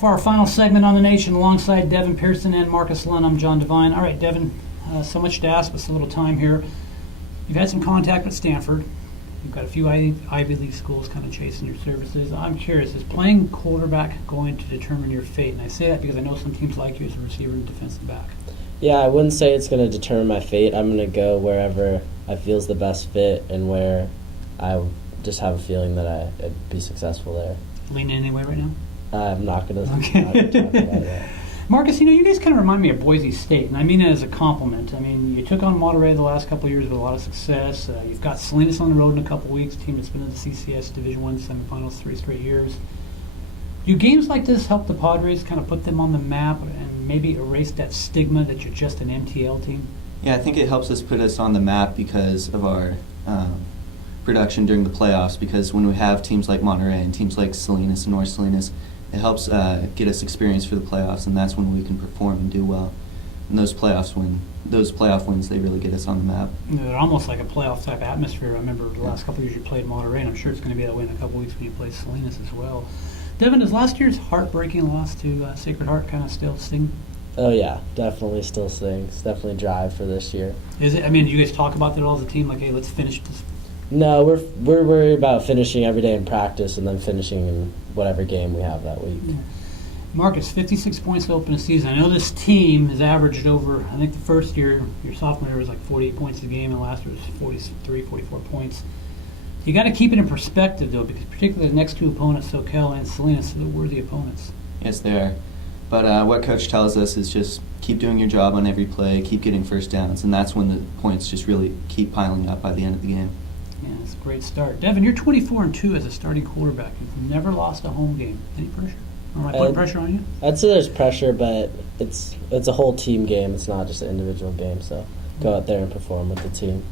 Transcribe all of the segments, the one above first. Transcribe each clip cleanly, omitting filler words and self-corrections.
for our final segment on the Nation alongside Devin, Pearson, and Marcus Lund. I'm John Devine. All right, Devin, so much to ask, but so little time here. You've had some contact with Stanford. You've got a few Ivy League schools kind of chasing your services. I'm curious, is playing quarterback going to determine your fate? And I say that because I know some teams like you as a receiver and defensive back. Yeah, I wouldn't say it's going to determine my fate. I'm going to go wherever I feel is the best fit and where I just have a feeling that I'd be successful there. Leaning anyway right now? I'm not going to talk about that. Marcus, you guys kind of remind me of Boise State, and I mean it as a compliment. I mean, you took on Monterey the last couple of years with a lot of success. You've got Salinas on the road in a couple of weeks, a team that's been in the CCS Division I semifinals 3 straight years. Do games like this help the Padres kind of put them on the map and maybe erase that stigma that you're just an MTL team? Yeah, I think it helps us put us on the map because of our production during the playoffs, because when we have teams like Monterey and teams like Salinas and North Salinas, it helps get us experience for the playoffs, and that's when we can perform and do well. And those playoff wins, they really get us on the map. They're almost like a playoff type atmosphere. I remember the last couple of years you played Monterey, and I'm sure it's going to be that way in a couple of weeks when you play Salinas as well. Devin, is last year's heartbreaking loss to Sacred Heart kind of still sting? Oh yeah, definitely still stings. Definitely drive for this year. Is it? I mean, do you guys talk about that all as a team? Like, hey, let's finish this. No, we're worried about finishing every day in practice and then finishing in whatever game we have that week. Yeah. Marcus, 56 points to open a season. I know this team has averaged over, I think the first year, your sophomore year was like 48 points a game, and last year was 43, 44 points. You got to keep it in perspective, though, because particularly the next two opponents, SoCal and Salinas, are worthy opponents. Yes, they are. But what Coach tells us is just keep doing your job on every play, keep getting first downs, and that's when the points just really keep piling up by the end of the game. Yeah, it's a great start. Devin, you're 24-2 as a starting quarterback. You've never lost a home game. Any pressure? Am I putting pressure on you? I'd say there's pressure, but it's a whole team game. It's not just an individual game, so go out there and perform with the team.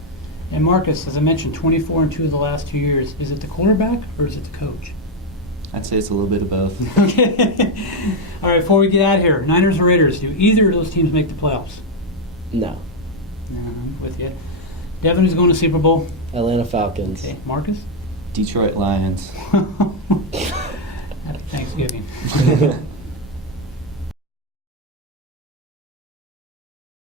And Marcus, as I mentioned, 24-2 the last 2 years. Is it the quarterback or is it the coach? I'd say it's a little bit of both. Okay. All right, before we get out of here, Niners or Raiders, do either of those teams make the playoffs? No. I'm with you. Devin is going to Super Bowl. Atlanta Falcons. Okay. Marcus? Detroit Lions. Happy Thanksgiving.